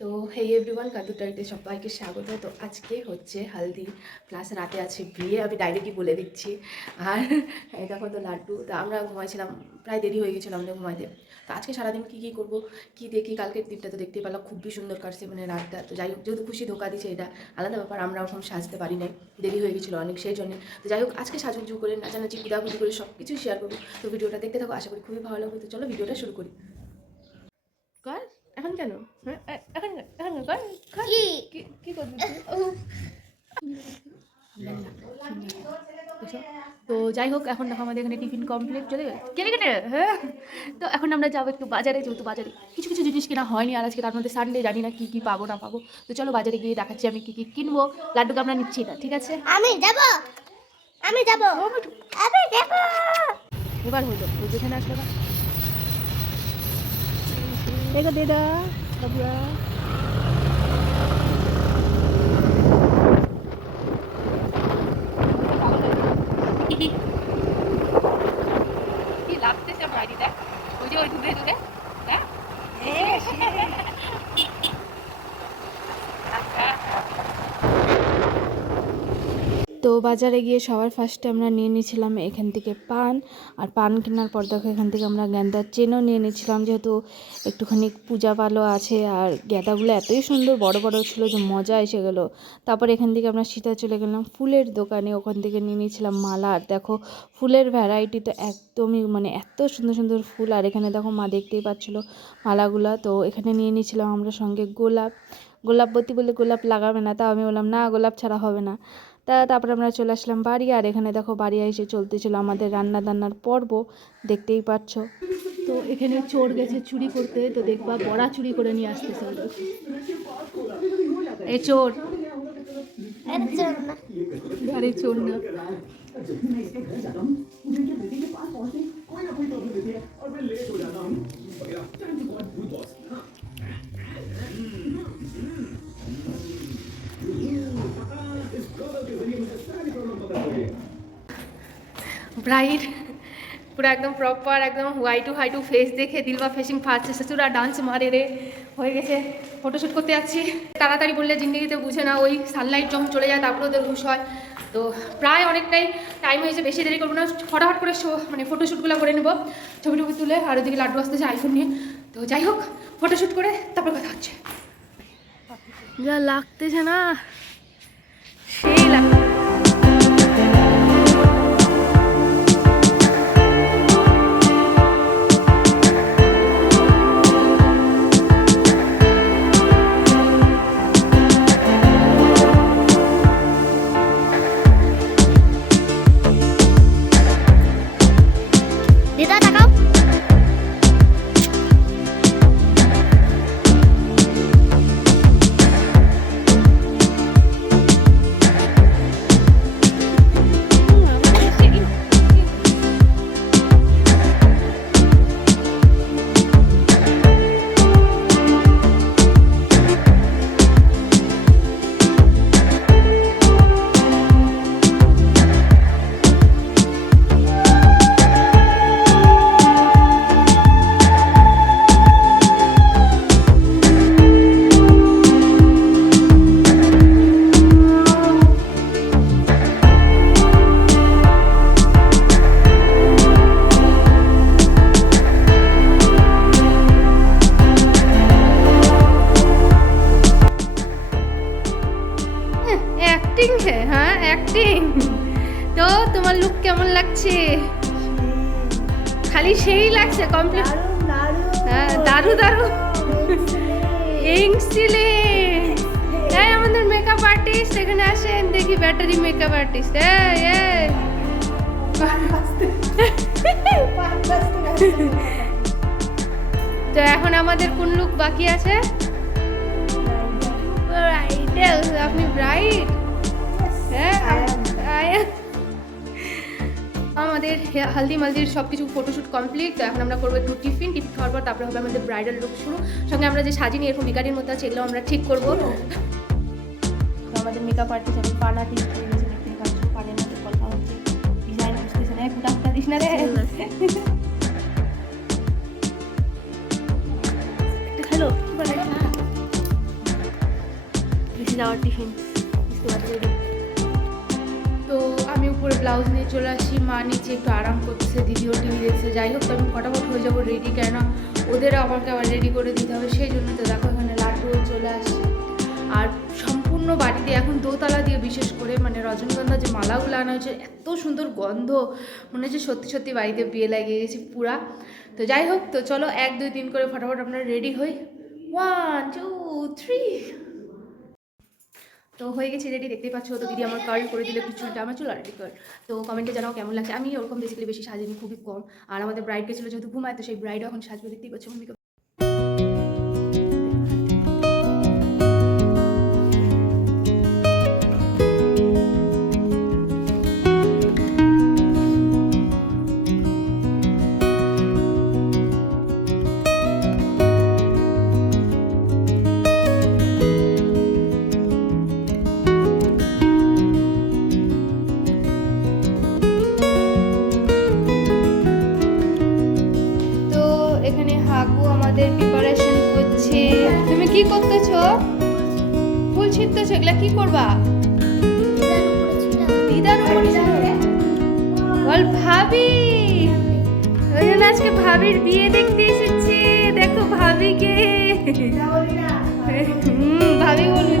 তো হেই এভরিওয়ান, কাতুর ডায়েরিতে সবাইকে স্বাগত। তো আজকে হচ্ছে হালদি প্লাস রাতে আছে বিয়ে, আমি ডাইরেক্টই বলে দিচ্ছি। আর এই দেখো তো লাড্ডু। তো আমরা ঘুমাইছিলাম, প্রায় দেরি হয়ে গেছিলো আমাদের ঘুমাইতে। তো আজকে সারাদিন কী কী করবো, কী দেখি, কালকের দিনটা তো দেখতেই পেলাম খুবই সুন্দর কাটছে, মানে রাতটা। তো যাই হোক, যেহেতু খুশি ধোকা দিচ্ছে এটা আলাদা ব্যাপার, আমরা ওরকম সাজতে পারি নাই, দেরি হয়ে গেছিলো অনেক, সেই জন্য। তো যাই হোক, আজকে সাজুগুজু করে নাচানাচি কুদাকুদি করে সব কিছু শেয়ার করবো। তো ভিডিওটা দেখতে থাকো, আশা করি খুবই ভালো লাগবে। তো চলো ভিডিওটা শুরু করি। কর এখন কেন? হ্যাঁ এখন এখন কর কর। কি করবি তুই? ও তো যাই হোক, এখন দেখো আমাদের এখানে টিফিন কমপ্লিট চলে গেল কেটে কেটে। হ্যাঁ, তো এখন আমরা যাবো একটু বাজারে, যেহেতু বাজারে কিছু কিছু জিনিস কেনা হয়নি, আর আজকে তার মধ্যে সানডে, জানি না কি কি পাবো না পাবো। তো চলো বাজারে গিয়ে দেখাচ্ছি আমি কি কি কিনবো। লাড্ডুকে আমরা নিচ্ছি না, ঠিক আছে? আমি যাব আমি যাব আমি যাব। এবার হইলো ওই যেখানে আসলো না, দেখো দিদা বাবুরা। কি লাগতেছে আমার আইডিটা, ওই যে ওই দূরে দূরে। হ্যাঁ তো বাজারে গিয়ে সবার ফার্স্টে আমরা নিয়ে নিয়েছিলাম এখান থেকে পান। আর পান কেনার পর দেখো এখান থেকে আমরা গ্যান্দার চেনও নিয়ে নিয়েছিলাম, যেহেতু একটুখানি পূজা পালও আছে। আর গ্যাঁদাগুলো এতই সুন্দর বড় বড় ছিল যে মজা এসে গেল। তারপর এখান থেকে আমরা সিধা চলে গেলাম ফুলের দোকানে, ওখান থেকে নিয়ে নিয়েছিলাম মালা। আর দেখো ফুলের ভ্যারাইটি তো একদমই, মানে এত সুন্দর সুন্দর ফুল। আর এখানে দেখো মা দেখতেই পাচ্ছিলো মালাগুলা। তো এখানে নিয়ে নিয়েছিলাম আমরা সঙ্গে গোলাপ। গোলাপবতী বলে গোলাপ লাগাবে না, তা আমি বললাম না, গোলাপ ছাড়া হবে না। তারপরে আমরা চলে আসলাম বাড়ি। আর এখানে দেখো বাড়ি এসে চলতেছিল আমাদের রান্না বান্নার পর্ব, দেখতেই পাচ্ছ। তো এখানে চোর গেছে চুরি করতে, তো দেখবা বড়া চুরি করে নিয়ে আসতেছে। এই চোর, আরে চোর না। ब्राइड पूरा एकदम प्रॉपर एकदम হোয়াইটু ফেস দেখে দিলবা ফেসিং ফার্স্ট সসুরা ডান্স মারে রে হয়ে গেছে। ফটোশ্যুট করতে যাচ্ছি, তাড়াতাড়ি বললে জিন্দগিতে বুঝে না, ওই সানলাইট যখন চলে যায় তারপরে ওদের হুশ হয়। তো প্রায় অনেকটাই টাইম হয়েছে, বেশি দেরি করবো না, ফটাফট করে মানে ফটোশ্যুটগুলো করে নেবো, ছবি টবি তুলে। আর ওদিকে লাড্ডু আসতেছে আইফোন নিয়ে। তো যাই হোক, ফটোশ্যুট করে তারপর কথা হচ্ছে। যা লাগতেছে না, সেই লাগছে। দিদা তাকাও। অ্যাক্টিং হ্যাঁ অ্যাক্টিং। তো তোমার লুক কেমন লাগছে? খালি সেই লাগছে কমপ্লিট। হ্যাঁ দারু দারু এক্সিলেন্ট। এই আমাদের মেকআপ আর্টিস্ট এখানে আসেন, দেখি ব্যাটারি মেকআপ আর্টিস্ট। তো এখন আমাদের কোন লুক বাকি আছে? ব্রাইডাল। আপনি ব্রাইড? হ্যাঁ আমাদের হালদি মালদির সব কিছু ফটোশ্যুট কমপ্লিট। তো এখন আমরা করবো একটু টিফিন খাওয়ার পর তারপরে হবে আমাদের ব্রাইডাল লুক শুরু। সঙ্গে আমরা যে সাজিনি এরকম বিকারির মধ্যে আছে, এগুলো আমরা ঠিক করবো। তো আমাদের মেকআপ আর্টিস্ট এখন পান আর্টিস্ট হয়ে গেছে, দেখতেই পাচ্ছ। পানের মধ্যে কথা হচ্ছে, ডিজাইন বুঝতেছে না, ফুটা ফুটা দিস না রে। হ্যালো যাওয়ার টিফিন বুঝতে পারছি। তো আমি উপরে ব্লাউজ নিয়ে চলে আসি, মা নিচে একটু আরাম করতেছে, দিদিও টিভি দেখছে। যাই হোক, তো আমি ফটাফট হয়ে যাবো রেডি, কেননা ওদেরও আমাকে আবার রেডি করে দিতে হবে, সেই জন্য। তো দেখো এখানে লাড্ডুও চলে আসছে। আর সম্পূর্ণ বাড়িতে এখন দোতলা দিয়ে বিশেষ করে মানে রজনীগন্ধা যে মালাগুলো আনা হয়েছে, এত সুন্দর গন্ধ, মনে হচ্ছে সত্যি সত্যি বাড়িতে বিয়ে লাগিয়ে গেছি পুরা। তো যাই হোক, তো চলো 1 2 3 করে ফটাফট আমরা রেডি হই। 1 2 3। তো হয়ে গেছি রেডি, দেখতেই পাচ্ছ। তো দিদি আমার কার্ল করে দিলে পিছনটা, আমার চুল অলরেডি কার্ল। তো কমেন্টে জানাও কেমন লাগছে। আমি ওরকম বেসিক্যালি বেশি সাজিনি, খুবই কম। আর আমাদের ব্রাইড গেছিলো যেহেতু ঘুমায়, তো সেই ব্রাইডও এখন সাজবে, দেখতেই পাচ্ছ। প্রিপারেশন করছে। তুমি কি করতেছো? ফুল ছিঁড়তেছো, এগুলা কি করবা? দিদার উপরে বল ভাবি। ওই জন্য আজকে ভাবির বিয়ে দেখতে এসেছি। দেখো ভাবিকে, ভাবি বলবি।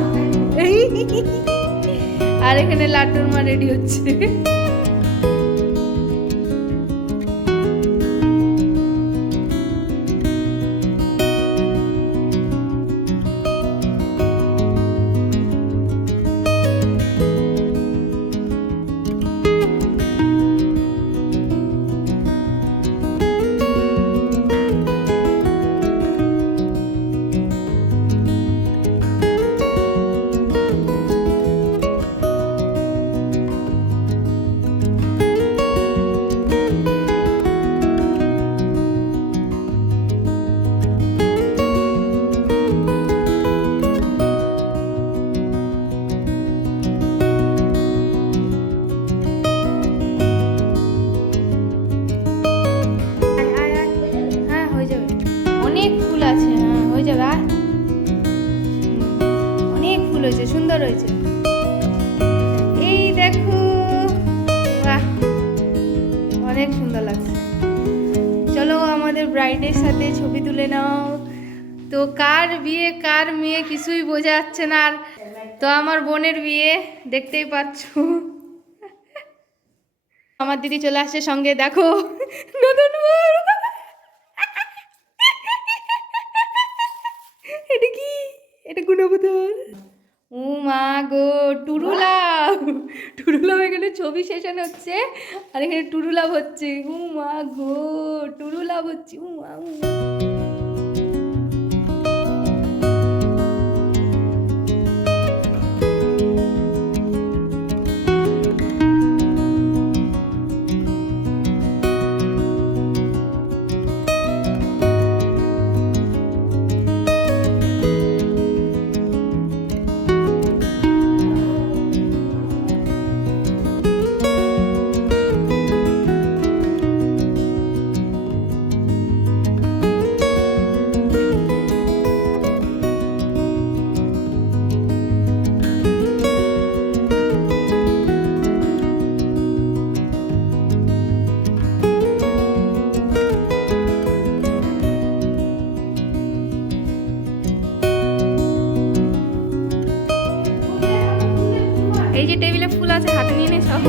আর এখানে লাড্ডুর মা রেডি হচ্ছে। হয়েছে, সুন্দর হয়েছে। এই দেখো, বাহ, অনেক সুন্দর লাগছে। চলো আমাদের ব্রাইডের সাথে ছবি তুলে নাও। তো কার বিয়ে কার মেয়ে কিছুই বোঝা যাচ্ছে না। আর তো আমার বোনের বিয়ে, দেখতেই পাচ্ছ। আমার দিদি চলে আসছে সঙ্গে, দেখো নতুন বউ। এটা কি? এটা গুণবোধন। ও মা গো, টুরুলাভ। টুরুলাভ এখানে ছবি সেশন হচ্ছে, আর এখানে টুরুলাভ হচ্ছে। ও মা গো, টুরুলাভ হচ্ছে। ও মা, এই যে টেবিলে ফুল আছে, হাতে নিয়ে নে সব।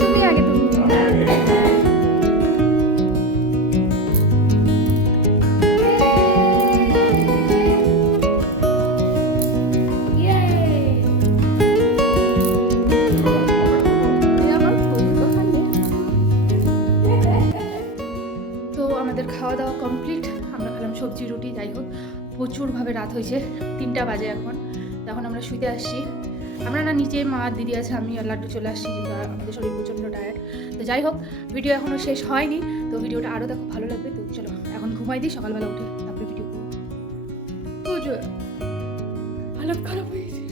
তুমি আগে তুমি। আমাদের খাওয়া দাওয়া কমপ্লিট, আমরা খেলাম সবজি রুটি। যাই হোক, প্রচুরভাবে রাত হয়েছে, 3টা বাজে এখন। তখন আমরা শুতে আসছি। আমরা না নিচে মা দিদি আছে, আমি আর লাড্ডু চলে আসছি, যেহেতু আমাদের শরীর প্রচণ্ড টায়ার্ড। তো যাই হোক, ভিডিও এখনও শেষ হয়নি, তো ভিডিওটা আরও দেখো, ভালো লাগবে। তো চলো এখন ঘুমাই দিই, সকালবেলা উঠে তারপরে ভিডিও করবো। পুজো হালত খারাপ হয়ে গেছে।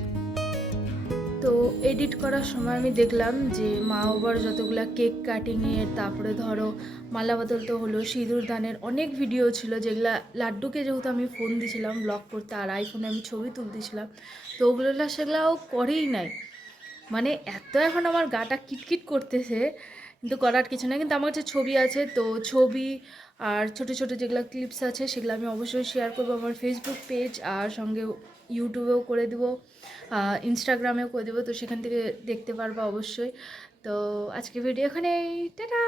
তো এডিট করার সময় আমি দেখলাম যে মা বাবার যতগুলো কেক কাটিংয়ের, তারপরে ধরো মালা বদল তো হলো, সিঁদুর দানের অনেক ভিডিও ছিল, যেগুলা লাড্ডুকে যেহেতু আমি ফোন দিয়েছিলাম ব্লগ করতে আর আইফোনে আমি ছবি তুলতেছিলাম, তো ওগুলো সেগুলাও করেই নাই। মানে এত এখন আমার গাটা কিটকিট করতেছে, কিন্তু করার কিছু না। কিন্তু আমার কাছে ছবি আছে, তো ছবি আর ছোট ছোট যেগুলো ক্লিপস আছে সেগুলো আমি অবশ্যই শেয়ার করবো আমার ফেসবুক পেজ, আর সঙ্গে ইউটিউবেও করে দেবো, ইনস্টাগ্রামেও করে দেবো, তো সেখান থেকে দেখতে পারবো অবশ্যই। তো আজকে ভিডিও এখানেই, টাটা।